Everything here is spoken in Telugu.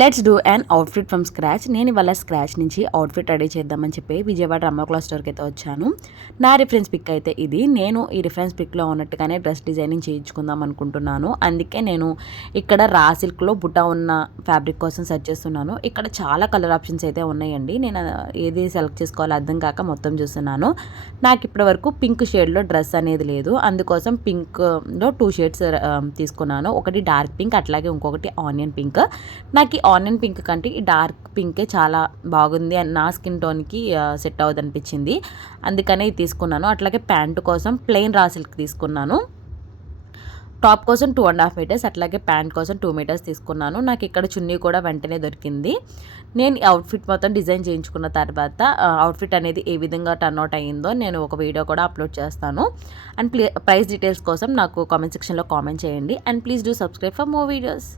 Let's do and outfit from scratch. నేను ఇవాళ స్క్రాచ్ నుంచి అవుట్ఫిట్ రెడీ చేద్దామని చెప్పి విజయవాడ రమ్మక్లా స్టోర్కి అయితే వచ్చాను. నా రిఫరెన్స్ పిక్ అయితే ఇది. నేను ఈ రిఫరెన్స్ పిక్లో ఉన్నట్టుగానే డ్రెస్ డిజైనింగ్ చేయించుకుందాం అనుకుంటున్నాను. అందుకే నేను ఇక్కడ రా సిల్క్లో బుట్ట ఉన్న ఫ్యాబ్రిక్ కోసం సెర్చ్ చేస్తున్నాను. ఇక్కడ చాలా కలర్ ఆప్షన్స్ అయితే ఉన్నాయండి. నేను ఏది సెలెక్ట్ చేసుకోవాలో అర్థం కాక మొత్తం చూస్తున్నాను. నాకు ఇప్పటి వరకు పింక్ షేడ్లో డ్రెస్ అనేది లేదు. అందుకోసం పింక్లో 2 షేడ్స్ తీసుకున్నాను. ఒకటి డార్క్ పింక్, అట్లాగే ఇంకొకటి ఆనియన్ పింక్. నాకు ఆనియన్ పింక్ కంటే ఈ డార్క్ పింకే చాలా బాగుంది అండ్ నా స్కిన్ టోన్కి సెట్ అవుతుంది అనిపించింది. అందుకనే ఇది తీసుకున్నాను. అట్లాగే ప్యాంటు కోసం ప్లెయిన్ రా సిల్క్ తీసుకున్నాను. టాప్ కోసం 2.5 మీటర్స్, అట్లాగే ప్యాంట్ కోసం 2 మీటర్స్ తీసుకున్నాను. నాకు ఇక్కడ చున్నీ కూడా వెంటనే దొరికింది. నేను ఈ అవుట్ఫిట్ మొత్తం డిజైన్ చేయించుకున్న తర్వాత అవుట్ఫిట్ అనేది ఏ విధంగా టర్న్ అవుట్ అయ్యిందో నేను ఒక వీడియో కూడా అప్లోడ్ చేస్తాను. అండ్ ప్రైస్ డీటెయిల్స్ కోసం నాకు కామెంట్ సెక్షన్లో కామెంట్ చేయండి. And please do subscribe for more videos.